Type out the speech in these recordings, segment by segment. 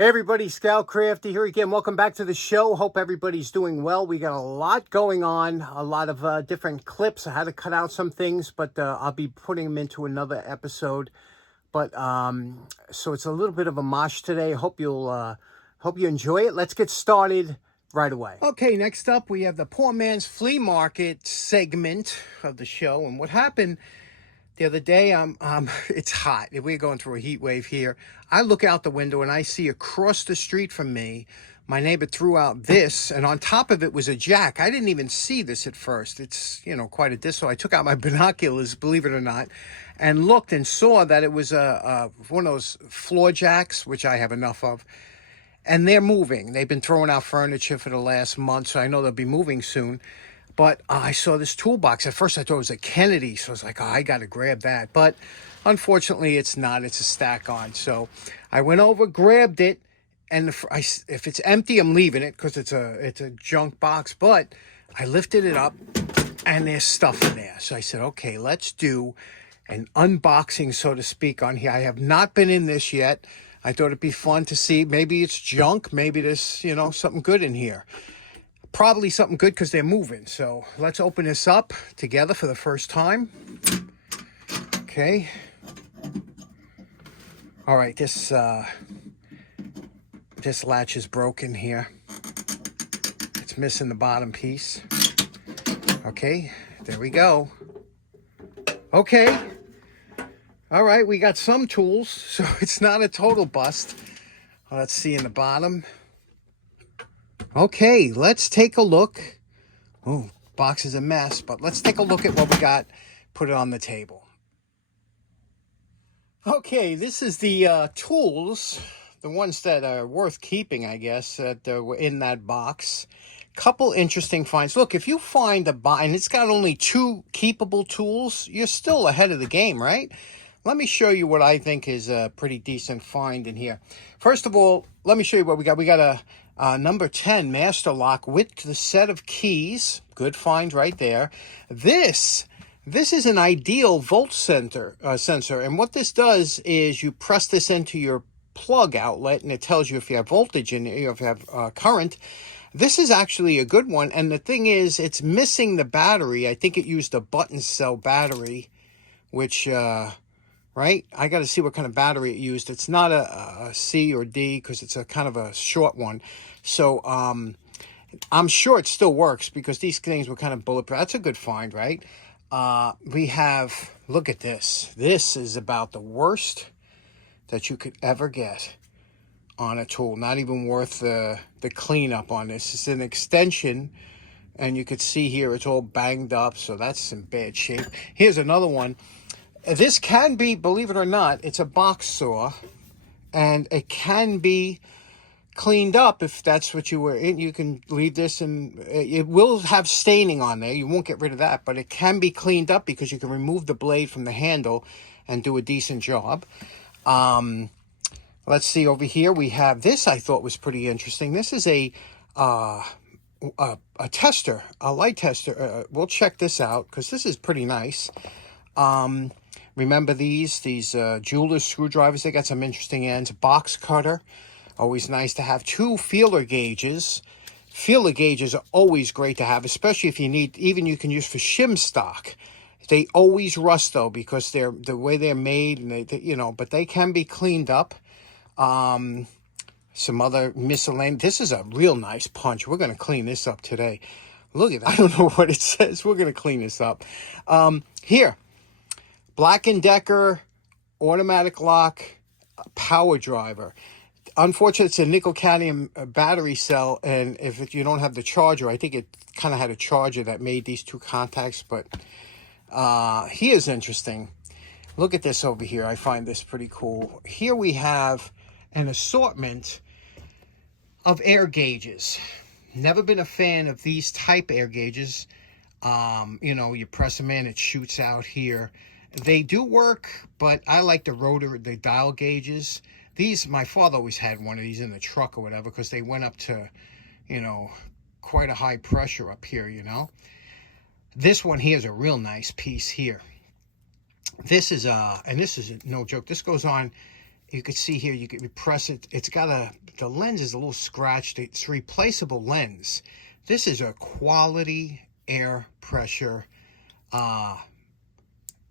Hey everybody, Scout Crafty here again. Welcome back to the show. Hope everybody's doing well. We got a lot going on, a lot of different clips. I had to cut out some things, but I'll be putting them into another episode. But so it's a little bit of a mosh today. Hope you enjoy it. Let's get started right away. Okay, next up we have the Poor Man's Flea Market segment of the show. And what happened the other day, it's hot. We're going through a heat wave here. I look out the window and I see across the street from me, my neighbor threw out this, and on top of it was a jack. I didn't even see this at first. It's, quite a distance. So I took out my binoculars, believe it or not, and looked and saw that it was one of those floor jacks, which I have enough of. And they're moving. They've been throwing out furniture for the last month, so I know they'll be moving soon. But I saw this toolbox. At first I thought it was a Kennedy, so I was like, I got to grab that. But unfortunately, it's not. It's a stack-on. So I went over, grabbed it, and if it's empty, I'm leaving it because it's a junk box. But I lifted it up, and there's stuff in there. So I said, okay, let's do an unboxing, so to speak, on here. I have not been in this yet. I thought it'd be fun to see. Maybe it's junk. Maybe there's, something good in here. Probably something good because they're moving. So let's open this up together for the first time. Okay. All right, this latch is broken here. It's missing the bottom piece. Okay, there we go. Okay. All right, we got some tools, so it's not a total bust. Let's see in the bottom. Okay, let's take a look. Oh, box is a mess, but let's take a look at what we got. Put it on the table. Okay, this is the tools, the ones that are worth keeping, I guess, that were in that box. Couple interesting finds. Look, if you find a box, and it's got only 2 keepable tools, you're still ahead of the game, right? Let me show you what I think is a pretty decent find in here. First of all, let me show you what we got. We got a number 10 master lock with the set of keys. Good find right there. This is an ideal volt sensor. And what this does is you press this into your plug outlet, and it tells you if you have voltage in it, or if you have current. This is actually a good one. And the thing is, it's missing the battery. I think it used a button cell battery, which... right? I got to see what kind of battery it used. It's not a C or D because it's a kind of a short one. So I'm sure it still works because these things were kind of bulletproof. That's a good find, right? We have, look at this. This is about the worst that you could ever get on a tool. Not even worth the cleanup on this. It's an extension, and you could see here it's all banged up, so that's in bad shape. Here's another one. This can be, believe it or not, it's a box saw, and it can be cleaned up if that's what you were in. You can leave this, and it will have staining on there. You won't get rid of that, but it can be cleaned up because you can remove the blade from the handle and do a decent job. Let's see over here. We have this. I thought was pretty interesting. This is a tester, a light tester. We'll check this out because this is pretty nice. Remember these jeweler's screwdrivers? They got some interesting ends. Box cutter, always nice to have. 2 feeler gauges. Feeler gauges are always great to have, especially if you need, even you can use for shim stock. They always rust though because they're the way they're made, and but they can be cleaned up. Some other miscellaneous. This is a real nice punch. We're going to clean this up today. Look at that. I don't know what it says. We're going to clean this up. Here. Black & Decker automatic lock power driver. Unfortunately, it's a nickel-cadmium battery cell, and if you don't have the charger, I think it kind of had a charger that made these 2 contacts, but here's interesting. Look at this over here. I find this pretty cool. Here we have an assortment of air gauges. Never been a fan of these type air gauges. You press them in, it shoots out here. They do work, but I like the dial gauges. These, my father always had one of these in the truck or whatever because they went up to, quite a high pressure up here, This one here is a real nice piece here. This is, and this is no joke. This goes on, you can see here, you press it. It's got the lens is a little scratched. It's replaceable lens. This is a quality air pressure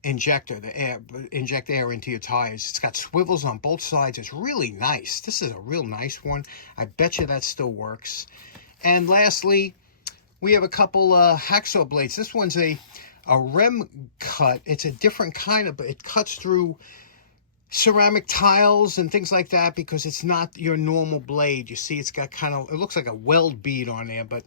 injector. Inject air into your tires. It's got swivels on both sides. It's really nice. This is a real nice one. I bet you that still works. And lastly, we have a couple hacksaw blades. This one's a rem cut. It's a different kind of, it cuts through ceramic tiles and things like that because it's not your normal blade. You see, it's got kind of, it looks like a weld bead on there, but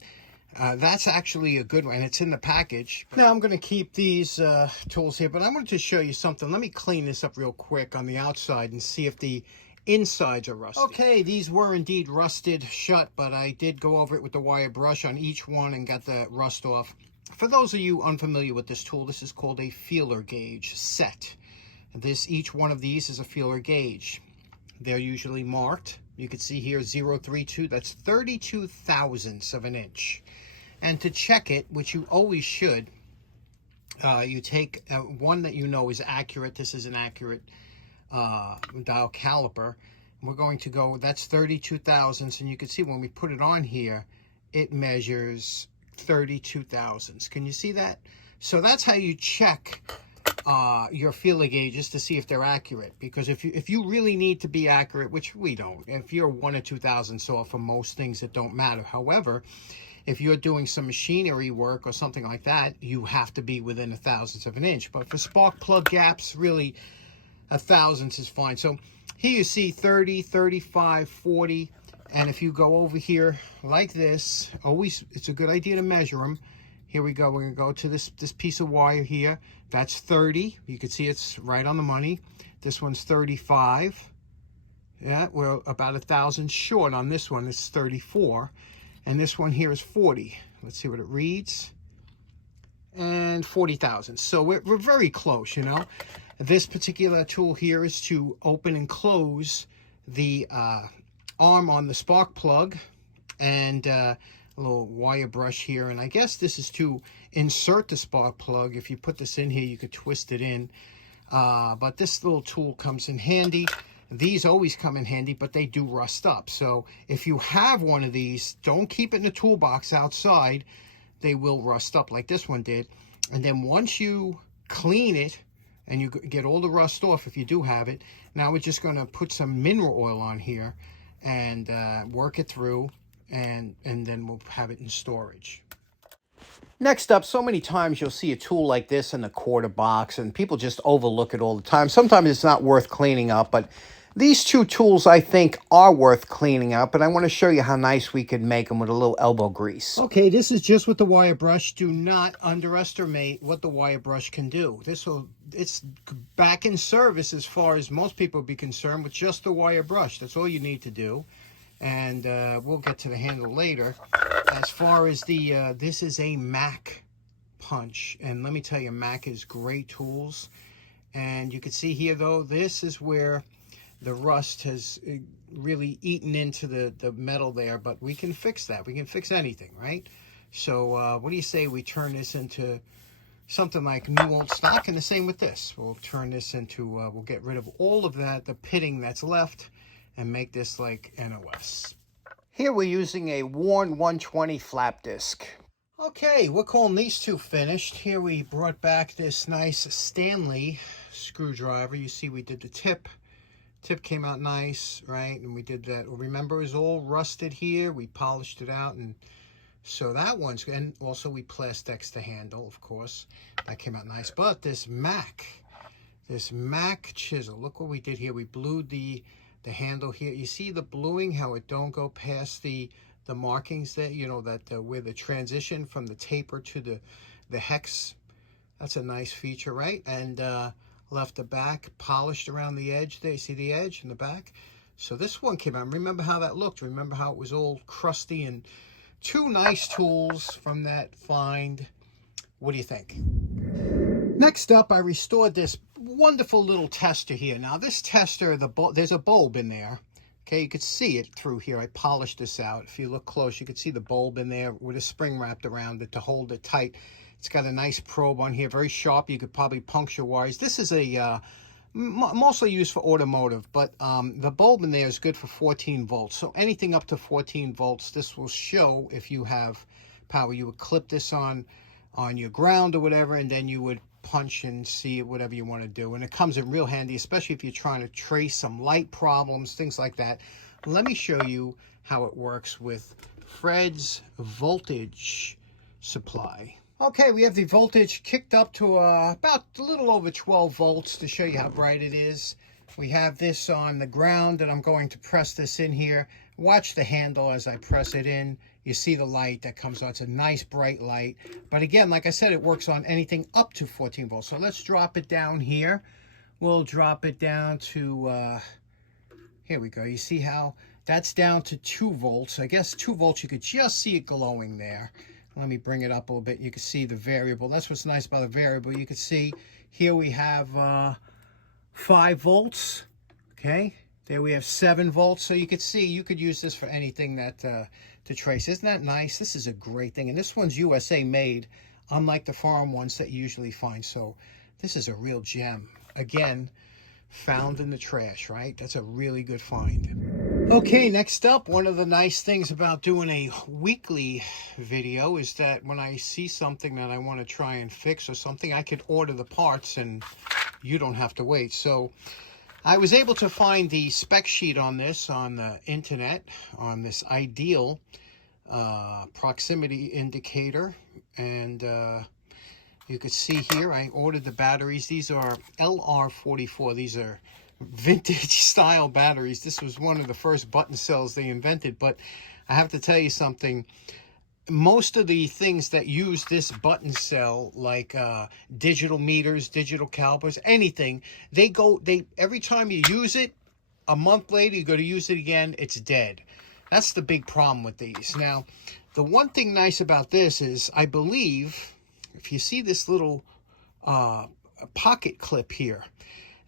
that's actually a good one. It's in the package. Now I'm going to keep these tools here, but I wanted to show you something. Let me clean this up real quick on the outside and see if the insides are rusted. Okay, these were indeed rusted shut, but I did go over it with the wire brush on each one and got the rust off. For those of you unfamiliar with this tool, this is called a feeler gauge set. Each one of these is a feeler gauge. They're usually marked. You can see here 032, that's 32 thousandths of an inch. And to check it, which you always should, you take one that you know is accurate. This is an accurate dial caliper. We're going to go, that's 32 thousandths, and you can see when we put it on here, it measures 32 thousandths. Can you see that? So that's how you check your feeler gauges to see if they're accurate, because if you really need to be accurate, which we don't, if you're 1 or 2 thousandths off for most things, it don't matter. However, if you're doing some machinery work or something like that, you have to be within a thousandth of an inch. But for spark plug gaps, really a thousandth is fine. So here you see 30, 35, 40, and if you go over here like this, always it's a good idea to measure them. Here we go. We're going to go to this piece of wire here. That's 30. You can see it's right on the money. This one's 35. Yeah, we're about 1,000 short on this one. It's 34. And this one here is 40. Let's see what it reads. And 40,000. So we're very close, you know. This particular tool here is to open and close the arm on the spark plug. And a little wire brush here, and I guess this is to insert the spark plug. If you put this in here, you could twist it in, but this little tool comes in handy. These always come in handy, but they do rust up. So if you have one of these, don't keep it in the toolbox outside. They will rust up like this one did. And then once you clean it and you get all the rust off, if you do have it, now we're just going to put some mineral oil on here and work it through. And then we'll have it in storage. Next up, so many times you'll see a tool like this in the quarter box, and people just overlook it all the time. Sometimes it's not worth cleaning up, but these two tools I think are worth cleaning up, and I want to show you how nice we could make them with a little elbow grease. Okay, this is just with the wire brush. Do not underestimate what the wire brush can do. It's back in service as far as most people be concerned with just the wire brush. That's all you need to do. And we'll get to the handle later. As far as the, this is a Mac punch. And let me tell you, Mac is great tools. And you can see here, though, this is where the rust has really eaten into the metal there. But we can fix that. We can fix anything, right? So what do you say we turn this into something like new old stock? And the same with this. We'll turn this into, we'll get rid of all of that, the pitting that's left, and make this like NOS. Here we're using a worn 120 flap disc. Okay, we're calling these two finished. Here we brought back this nice Stanley screwdriver. You see we did the tip. Tip came out nice, right? And we did that. Remember, it was all rusted here. We polished it out, and so that one's good. And also we plastexed the handle, of course. That came out nice. But this Mac chisel, look what we did here. We blued the handle here. You see the bluing, how it don't go past the markings there, you know, that where the transition from the taper to the hex. That's a nice feature, right? And left the back polished around the edge there. You see the edge in the back? So this one came out. Remember how that looked? Remember how it was all crusty? And two nice tools from that find. What do you think? Next up, I restored this wonderful little tester here. Now this tester, there's a bulb in there. Okay, you could see it through here. I polished this out. If you look close, you could see the bulb in there with a spring wrapped around it to hold it tight. It's got a nice probe on here, very sharp. You could probably puncture wires. This is a mostly used for automotive, but the bulb in there is good for 14 volts. So anything up to 14 volts, this will show if you have power. You would clip this on your ground or whatever, and then you would punch and see whatever you want to do. And it comes in real handy, especially if you're trying to trace some light problems, things like that. Let me show you how it works with Fred's voltage supply. Okay, we have the voltage kicked up to about a little over 12 volts to show you how bright it is. We have this on the ground, and I'm going to press this in here. Watch the handle as I press it in. You see the light that comes on. It's a nice bright light. But again, like I said, it works on anything up to 14 volts. So let's drop it down here. We'll drop it down to, here we go. You see how that's down to 2 volts. I guess 2 volts, you could just see it glowing there. Let me bring it up a little bit. You can see the variable. That's what's nice about the variable. You can see here we have 5 volts. Okay, there we have 7 volts. So you could see you could use this for anything that to trace. Isn't that nice? This is a great thing. And this one's USA made, unlike the foreign ones that you usually find. So this is a real gem. Again, found in the trash, right? That's a really good find. Okay, next up, one of the nice things about doing a weekly video is that when I see something that I want to try and fix or something, I could order the parts and you don't have to wait. So I was able to find the spec sheet on this on the internet, on this Ideal proximity indicator, and you could see here I ordered the batteries. These are LR44. These are vintage style batteries. This was one of the first button cells they invented, but I have to tell you something. Most of the things that use this button cell, like digital meters, digital calipers, anything, they every time you use it, a month later you go to use it again, it's dead. That's the big problem with these. Now, the one thing nice about this is, I believe, if you see this little pocket clip here,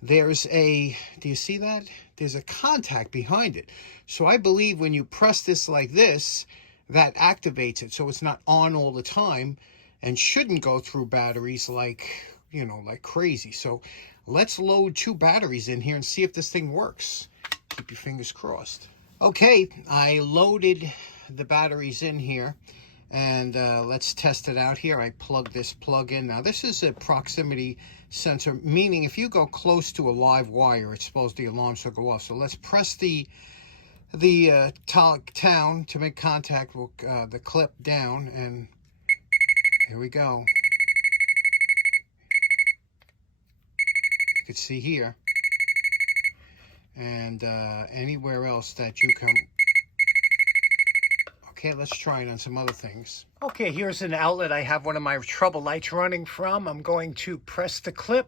there's a, do you see that? There's a contact behind it. So I believe when you press this like this, that activates it. So it's not on all the time and shouldn't go through batteries like, you know, like crazy. So let's load 2 batteries in here and see if this thing works. Keep your fingers crossed. Okay, I loaded the batteries in here. And let's test it out here. I plug this plug in. Now, this is a proximity sensor, meaning if you go close to a live wire, it's supposed the alarm will go off. So let's press the down to make contact with the clip down, and here we go. You can see here. And anywhere else that you come. Okay, let's try it on some other things. Okay, here's an outlet I have one of my trouble lights running from. I'm going to press the clip.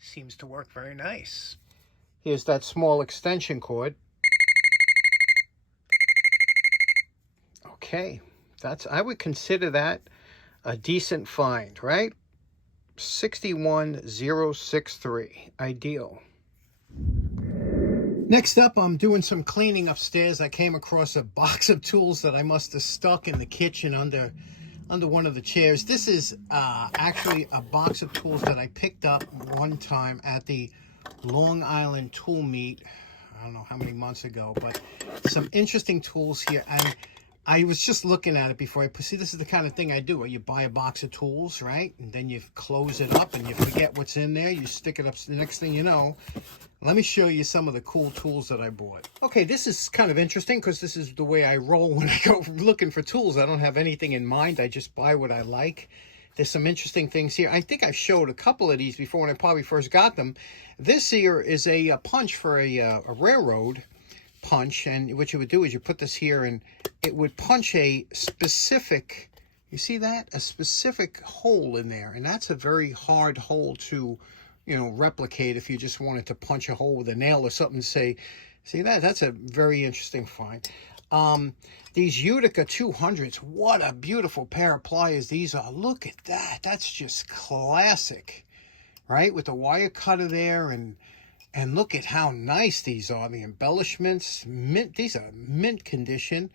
Seems to work very nice. Here's that small extension cord. Okay, I would consider that a decent find, right? 61063, Ideal. Next up, I'm doing some cleaning upstairs. I came across a box of tools that I must have stuck in the kitchen under one of the chairs. This is actually a box of tools that I picked up one time at the Long Island tool meet. I don't know how many months ago, but some interesting tools here. And I was just looking at it before see, this is the kind of thing I do, where you buy a box of tools, right? And then you close it up and you forget what's in there. You stick it up, the next thing you know, let me show you some of the cool tools that I bought. Okay, this is kind of interesting because this is the way I roll when I go looking for tools. I don't have anything in mind. I just buy what I like. There's some interesting things here. I think I've showed a couple of these before when I probably first got them. This here is a punch for a railroad punch, and what you would do is you put this here and it would punch a specific, you see that? A specific hole in there, and that's a very hard hole to, you know, replicate if you just wanted to punch a hole with a nail or something. See that? That's a very interesting find. These Utica 200s, what a beautiful pair of pliers these are. Look at that. That's just classic, right? With the wire cutter there, and look at how nice these are. The embellishments, mint. These are mint condition.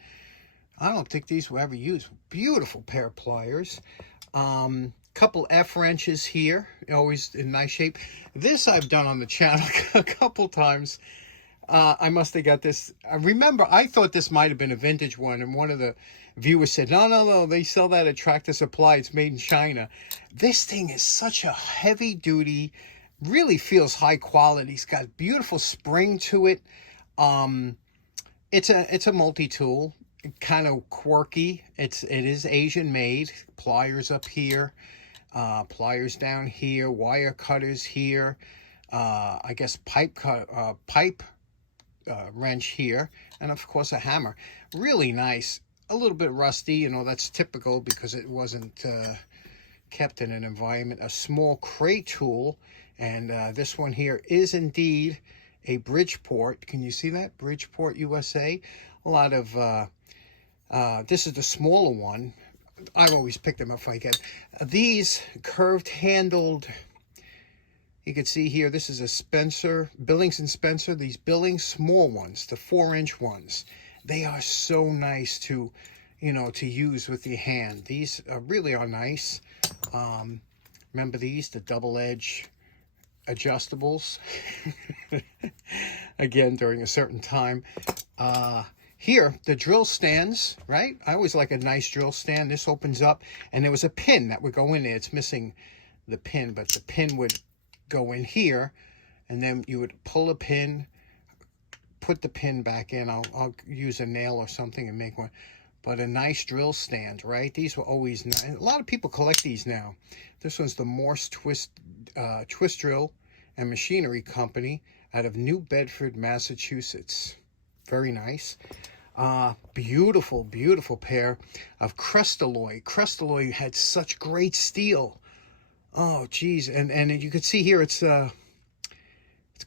I don't think these were ever used. Beautiful pair of pliers. Couple F wrenches here, always in nice shape. This I've done on the channel a couple times. I must have got this. I remember I thought this might have been a vintage one, and one of the viewers said, no, they sell that at Tractor Supply. It's made in China. This thing is such a heavy duty, really feels high quality. It's got beautiful spring to it. It's a multi-tool, kind of quirky. It is Asian made. Pliers up here, pliers down here, wire cutters here. I guess pipe wrench here, and of course a hammer. Really nice. A little bit rusty, you know, that's typical because it wasn't kept in an environment. A small crate tool, and this one here is indeed a Bridgeport. Can you see that? Bridgeport, USA. A lot of this is the smaller one. I always pick them up if I get these curved handled. You can see here, this is a Spencer, Billings and Spencer, these Billings small ones, the 4-inch ones. They are so nice to, you know, to use with your hand. These really are nice. Remember these, the double edge adjustables? Again, during a certain time. Here, the drill stands, right? I always like a nice drill stand. This opens up, and there was a pin that would go in there. It's missing the pin, but the pin would go in here, and then you would pull a pin, put the pin back in. I'll use a nail or something and make one. But a nice drill stand, right? These were always nice. A lot of people collect these now. This one's the Mosh twist drill and machinery company out of New Bedford, Massachusetts. Very nice. Beautiful, beautiful pair of Crestalloy. Crestalloy had such great steel. Oh, geez. And you can see here, it's got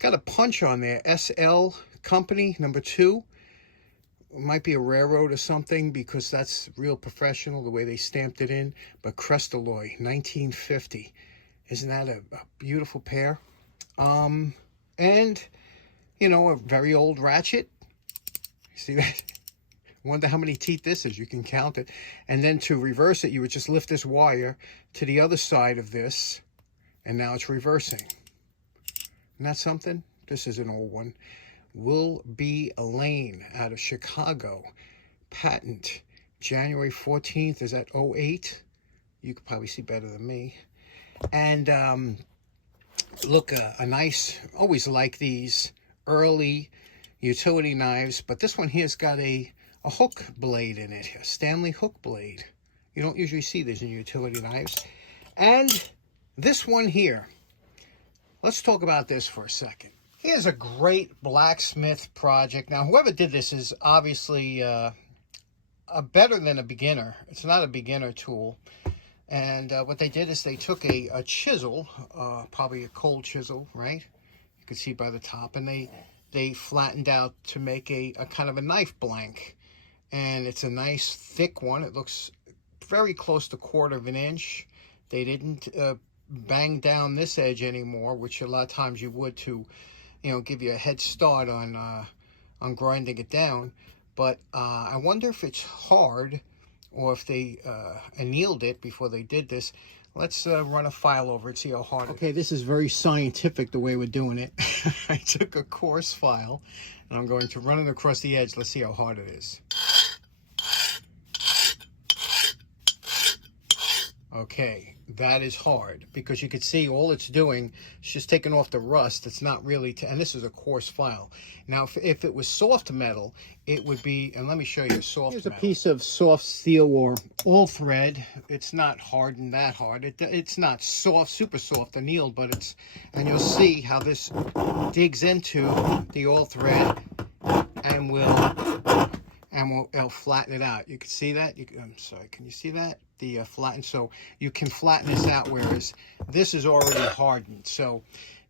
a punch on there. SL company, number 2. It might be a railroad or something, because that's real professional, the way they stamped it in. But Crestalloy, 1950. Isn't that a beautiful pair? And, you know, a very old ratchet. See that? Wonder how many teeth this is. You can count it. And then to reverse it, you would just lift this wire to the other side of this, and now it's reversing. Isn't that something? This is an old one. Will B. Lane out of Chicago. Patent. January 14th. Is that 08? You could probably see better than me. And look, a nice, always like these early utility knives, but this one here's got a hook blade in it, a Stanley hook blade. You don't usually see these in utility knives. And this one here, let's talk about this for a second. Here's a great blacksmith project. Now, whoever did this is obviously better than a beginner. It's not a beginner tool. And what they did is they took a chisel, probably a cold chisel, right? You can see by the top, and they flattened out to make a kind of a knife blank. And it's a nice thick one. It looks very close to 1/4 inch. They didn't bang down this edge anymore, which a lot of times you would to, you know, give you a head start on grinding it down. But I wonder if it's hard, or if they annealed it before they did this. Let's run a file over it, see how hard it is. Okay, this is very scientific the way we're doing it. I took a coarse file, and I'm going to run it across the edge. Let's see how hard it is. Okay, that is hard, because you can see all it's doing is just taking off the rust. It's not really, and this is a coarse file. Now, if it was soft metal, it would be, and let me show you soft metal. Here's a piece of soft steel or all thread. It's not hardened that hard. It's not soft, super soft annealed, but it's, and you'll see how this digs into the all thread and it'll flatten it out. You can see that? I'm sorry, can you see that? The flatten, so you can flatten this out, whereas this is already hardened. So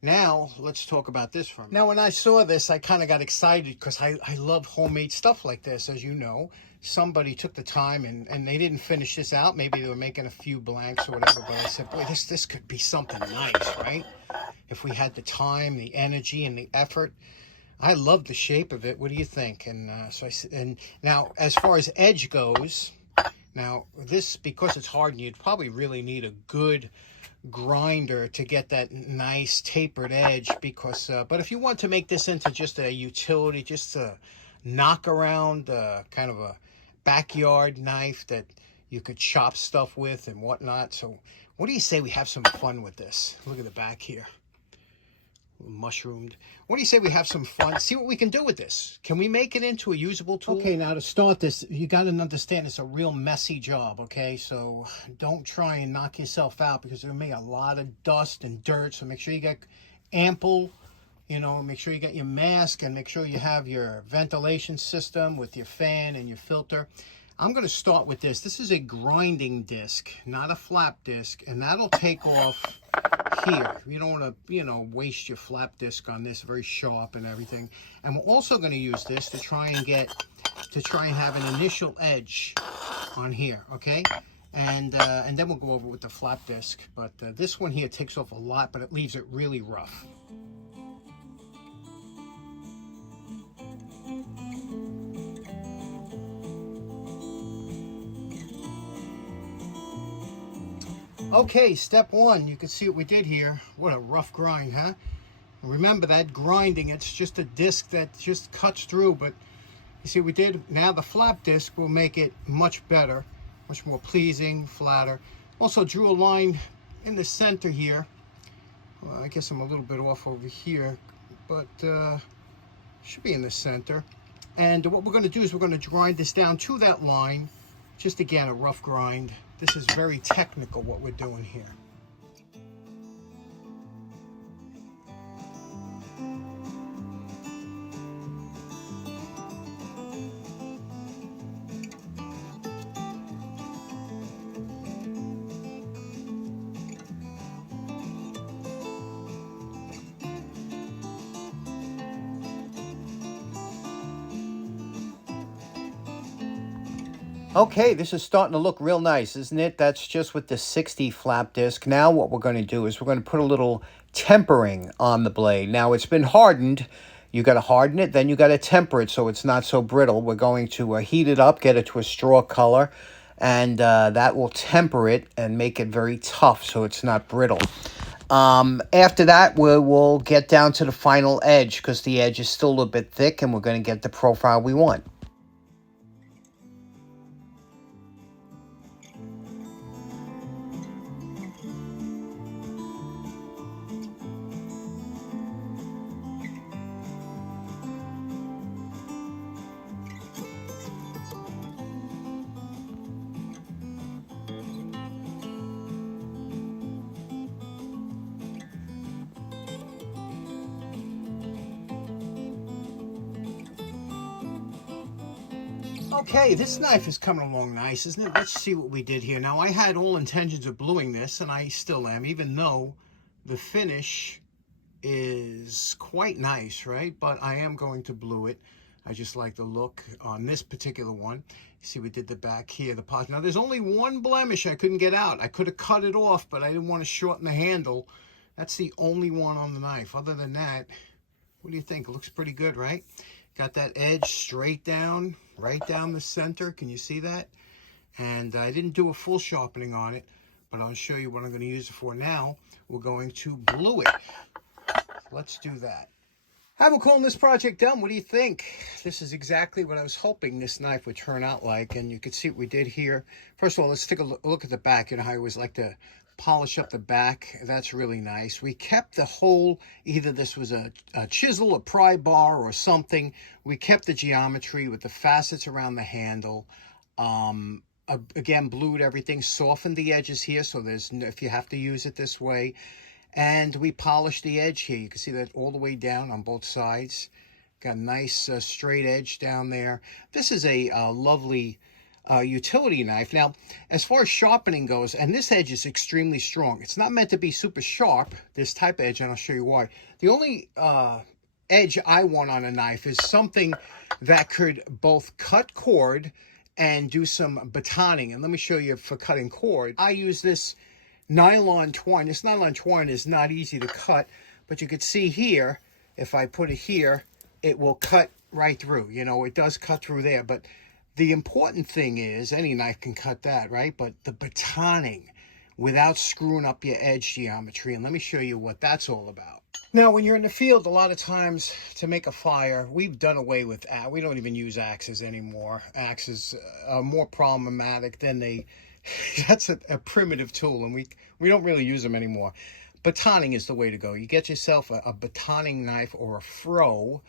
now let's talk about this for a minute. Now, when I saw this, I kind of got excited, because I love homemade stuff like this. As you know, somebody took the time and they didn't finish this out. Maybe they were making a few blanks or whatever, but I said, boy, this could be something nice, right? If we had the time, the energy, and the effort. I love the shape of it. What do you think? And and now, as far as edge goes, Now, this, because it's hardened, you'd probably really need a good grinder to get that nice tapered edge, because but if you want to make this into just a utility, just a knock around, kind of a backyard knife that you could chop stuff with and whatnot. So what do you say we have some fun with this? Look at the back here, mushroomed. What do you say we have some fun, see what we can do with this? Can we make it into a usable tool? Okay, now to start this, you got to understand it's a real messy job, okay? So don't try and knock yourself out, because there'll be a lot of dust and dirt. So make sure you get ample, you know, make sure you get your mask, and make sure you have your ventilation system with your fan and your filter. I'm going to start with this. This is a grinding disc, not a flap disc, and that'll take off here. You don't want to, you know, waste your flap disc on this, very sharp and everything. And we're also going to use this to try and have an initial edge on here, okay? And then we'll go over with the flap disc. But this one here takes off a lot, but it leaves it really rough. Okay, step one, you can see what we did here. What a rough grind, huh? Remember that grinding, it's just a disc that just cuts through, but you see what we did? Now the flap disc will make it much better, much more pleasing, flatter. Also drew a line in the center here. Well, I guess I'm a little bit off over here, but should be in the center. And what we're going to do is we're going to grind this down to that line. Just again, a rough grind. This is very technical what we're doing here. Okay, this is starting to look real nice, isn't it? That's just with the 60 flap disc. Now what we're going to do is we're going to put a little tempering on the blade. Now it's been hardened. You got to harden it, then you got to temper it so it's not so brittle. We're going to heat it up, get it to a straw color, and that will temper it and make it very tough so it's not brittle. After that, we'll get down to the final edge, because the edge is still a little bit thick, and we're going to get the profile we want. Okay, this knife is coming along nice, isn't it? Let's see what we did here. Now, I had all intentions of bluing this, and I still am, even though the finish is quite nice, right? But I am going to blue it. I just like the look on this particular one. You see, we did the back here, the pot. Now, there's only one blemish I couldn't get out. I could have cut it off, but I didn't want to shorten the handle. That's the only one on the knife. Other than that, what do you think? It looks pretty good, right? Got that edge straight down, right down the center. Can you see that? And I didn't do a full sharpening on it, but I'll show you what I'm going to use it for now. We're going to blue it. Let's do that. Hi, we're calling this project done. What do you think? This is exactly what I was hoping this knife would turn out like, and you can see what we did here. First of all, let's take a look at the back. You know how I always like to polish up the back. That's really nice. We kept the whole, either this was a chisel, a pry bar, or something. We kept the geometry with the facets around the handle. Again, blued everything, softened the edges here, so there's if you have to use it this way. And we polished the edge here. You can see that all the way down on both sides. Got a nice straight edge down there. This is a lovely utility knife. Now, as far as sharpening goes, and this edge is extremely strong. It's not meant to be super sharp, this type of edge, and I'll show you why. The only edge I want on a knife is something that could both cut cord and do some batoning. And let me show you for cutting cord. I use this nylon twine. This nylon twine is not easy to cut, but you could see here, if I put it here, it will cut right through. You know, it does cut through there, but The important thing is, any knife can cut that, right? But the batoning without screwing up your edge geometry. And let me show you what that's all about. Now, when you're in the field, a lot of times to make a fire, we've done away with, we don't even use axes anymore. Axes are more problematic than they, that's a primitive tool, and we don't really use them anymore. Batoning is the way to go. You get yourself a batoning knife or a fro,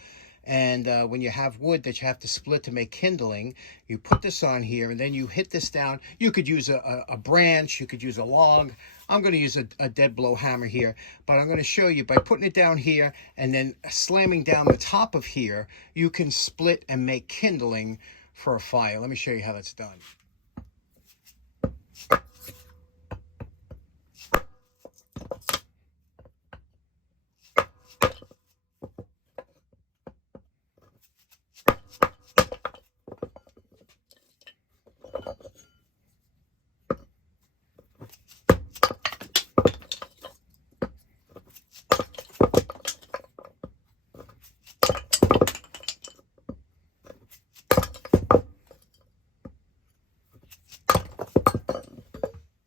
and when you have wood that you have to split to make kindling, you put this on here, and then you hit this down. You could use a branch, you could use a log. I'm going to use a dead blow hammer here, but I'm going to show you by putting it down here and then slamming down the top of here, you can split and make kindling for a fire. Let me show you how that's done.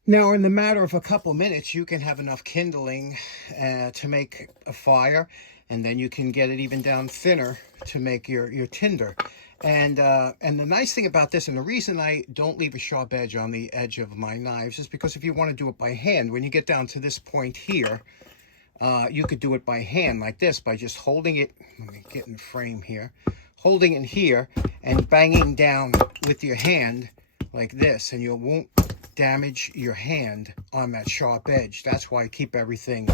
Now, in the matter of a couple minutes, you can have enough kindling to make a fire, and then you can get it even down thinner to make your tinder. And the nice thing about this, and the reason I don't leave a sharp edge on the edge of my knives, is because if you want to do it by hand, when you get down to this point here, you could do it by hand like this, by just holding it. Let me get in the frame here. Holding it here and banging down with your hand like this, and you won't damage your hand on that sharp edge. That's why I keep everything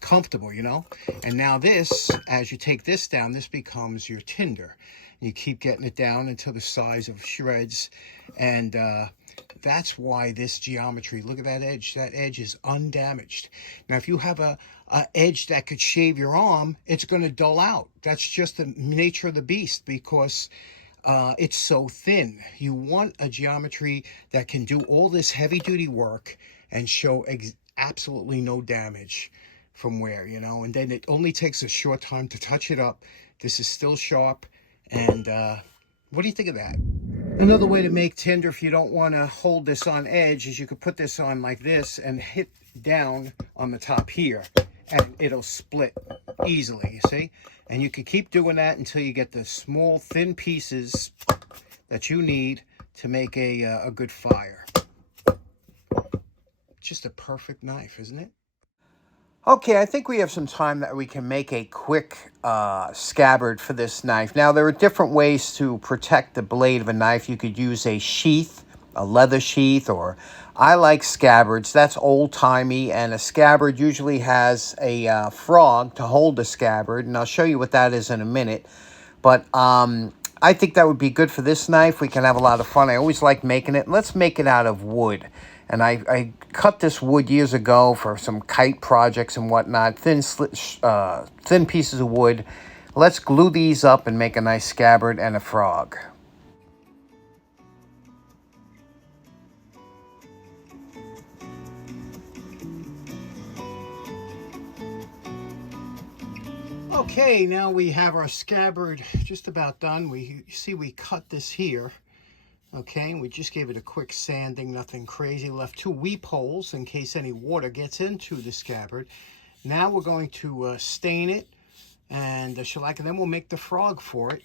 comfortable, you know. And now this, as you take this down, this becomes your tinder. You keep getting it down until the size of shreds, and that's why this geometry, look at that edge is undamaged. Now if you have a edge that could shave your arm, it's going to dull out. That's just the nature of the beast, because it's so thin. You want a geometry that can do all this heavy duty work and show absolutely no damage from wear, you know, and then it only takes a short time to touch it up. This is still sharp, and what do you think of that? Another way to make tinder, if you don't want to hold this on edge, is you could put this on like this and hit down on the top here, and it'll split easily, you see? And you can keep doing that until you get the small, thin pieces that you need to make a good fire. Just a perfect knife, isn't it? Okay, I think we have some time that we can make a quick scabbard for this knife. Now, there are different ways to protect the blade of a knife. You could use a sheath, a leather sheath, or I like scabbards. That's old-timey, and a scabbard usually has a frog to hold the scabbard, and I'll show you what that is in a minute. But I think that would be good for this knife. We can have a lot of fun. I always like making it. Let's make it out of wood. And I cut this wood years ago for some kite projects and whatnot. Thin pieces of wood. Let's glue these up and make a nice scabbard and a frog. Okay, now we have our scabbard just about done. You see we cut this here. Okay, we just gave it a quick sanding, nothing crazy. Left 2 weep holes in case any water gets into the scabbard. Now we're going to stain it and shellac, and then we'll make the frog for it,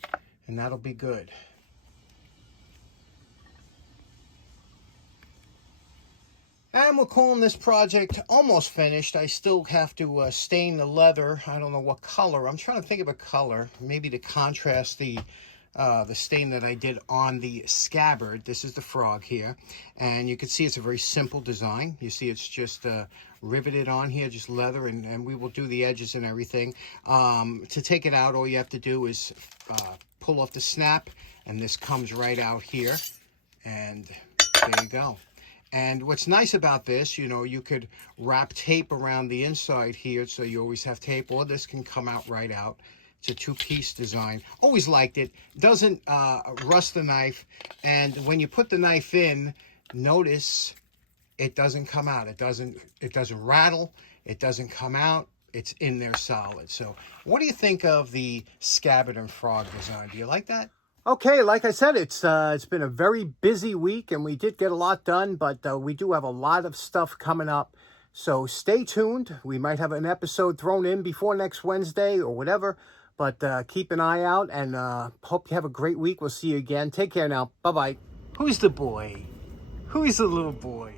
and that'll be good. And we're calling this project almost finished. I still have to stain the leather. I don't know what color. I'm trying to think of a color, maybe to contrast the stain that I did on the scabbard. This is the frog here, and you can see it's a very simple design. You see it's just riveted on here, just leather, and we will do the edges and everything. To take it out, all you have to do is pull off the snap, and this comes right out here, and there you go. And what's nice about this, you know, you could wrap tape around the inside here, so you always have tape, or this can come out right out. It's a 2-piece design. Always liked it. Doesn't rust the knife. And when you put the knife in, notice it doesn't come out. It doesn't rattle. It doesn't come out. It's in there solid. So what do you think of the scabbard and frog design? Do you like that? Okay, like I said, it's been a very busy week, and we did get a lot done, but we do have a lot of stuff coming up. So stay tuned. We might have an episode thrown in before next Wednesday or whatever, but keep an eye out, and hope you have a great week. We'll see you again. Take care now. Bye-bye. Who's the boy? Who is the little boy?